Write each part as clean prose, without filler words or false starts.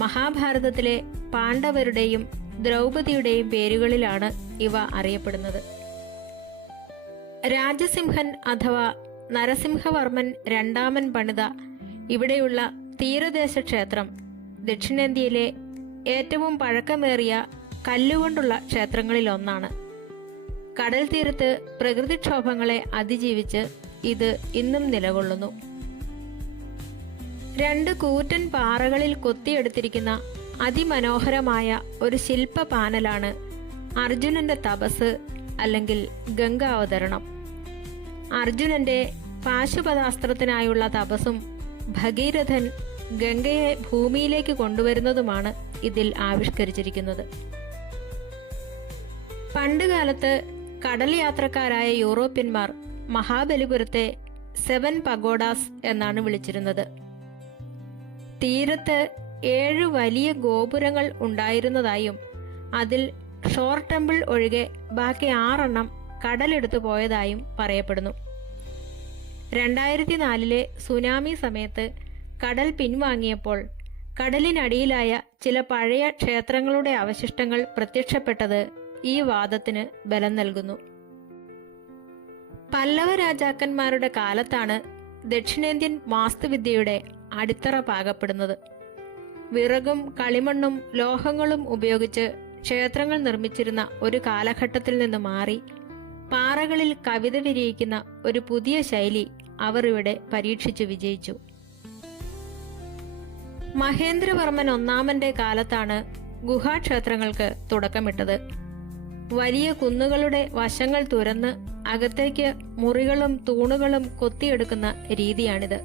മഹാഭാരതത്തിലെ പാണ്ഡവരുടെയും ദ്രൗപദിയുടെയും പേരുകളിലാണ് ഇവ അറിയപ്പെടുന്നത്. രാജസിംഹൻ അഥവാ നരസിംഹവർമ്മൻ രണ്ടാമൻ പണിത ഇവിടെയുള്ള തീരദേശ ക്ഷേത്രം ദക്ഷിണേന്ത്യയിലെ ഏറ്റവും പഴക്കമേറിയ കല്ലുകൊണ്ടുള്ള ക്ഷേത്രങ്ങളിലൊന്നാണ്. കടൽ തീരത്ത് പ്രകൃതിക്ഷോഭങ്ങളെ അതിജീവിച്ച് ഇത് ഇന്നും നിലകൊള്ളുന്നു. രണ്ട് കൂറ്റൻ പാറകളിൽ കൊത്തിയെടുത്തിരിക്കുന്ന അതിമനോഹരമായ ഒരു ശില്പ പാനലാണ് അർജുനന്റെ തപസ് അല്ലെങ്കിൽ ഗംഗാവതരണം. അർജുനന്റെ പാശുപതാസ്ത്രത്തിനായുള്ള തപസ്സും ഭഗീരഥൻ ഗംഗയെ ഭൂമിയിലേക്ക് കൊണ്ടുവരുന്നതുമാണ് ഇതിൽ ആവിഷ്കരിച്ചിരിക്കുന്നത്. പണ്ടുകാലത്ത് കടൽ യാത്രക്കാരായ യൂറോപ്യന്മാർ മഹാബലിപുരത്തെ 7 പഗോഡാസ് എന്നാണ് വിളിച്ചിരുന്നത്. തീരത്ത് 7 വലിയ ഗോപുരങ്ങൾ ഉണ്ടായിരുന്നതായും അതിൽ ഷോർ ടെമ്പിൾ ഒഴികെ ബാക്കി 6 കടലെടുത്തു പോയതായും പറയപ്പെടുന്നു. 2004 സുനാമി സമയത്ത് കടൽ പിൻവാങ്ങിയപ്പോൾ കടലിനടിയിലായ ചില പഴയ ക്ഷേത്രങ്ങളുടെ അവശിഷ്ടങ്ങൾ പ്രത്യക്ഷപ്പെട്ടത് ഈ വാദത്തിന് ബലം നൽകുന്നു. പല്ലവ രാജാക്കന്മാരുടെ കാലത്താണ് ദക്ഷിണേന്ത്യൻ വാസ്തുവിദ്യയുടെ അടിത്തറ പാകപ്പെടുന്നത്. വിറകും കളിമണ്ണും ലോഹങ്ങളും ഉപയോഗിച്ച് ക്ഷേത്രങ്ങൾ നിർമ്മിച്ചിരുന്ന ഒരു കാലഘട്ടത്തിൽ നിന്ന് മാറി പാറകളിൽ കവിത വിരിയിക്കുന്ന ഒരു പുതിയ ശൈലി അവർ ഇവിടെ പരീക്ഷിച്ചു വിജയിച്ചു. മഹേന്ദ്രവർമ്മൻ ഒന്നാമന്റെ കാലത്താണ് ഗുഹാക്ഷേത്രങ്ങൾക്ക് തുടക്കമിട്ടത്. വലിയ കുന്നുകളുടെ വശങ്ങൾ തുരന്ന് അകത്തേക്ക് മുറികളും തൂണുകളും കൊത്തിയെടുക്കുന്ന രീതിയാണിത്.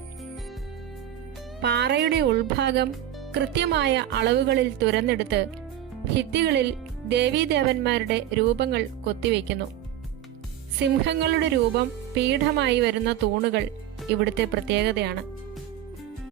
പാറയുടെ ഉൾഭാഗം കൃത്യമായ അളവുകളിൽ തുരന്നെടുത്ത് ഭിത്തികളിൽ ദേവീദേവന്മാരുടെ രൂപങ്ങൾ കൊത്തിവെക്കുന്നു. സിംഹങ്ങളുടെ രൂപം പീഠമായി വരുന്ന തൂണുകൾ ഇവിടുത്തെ പ്രത്യേകതയാണ്.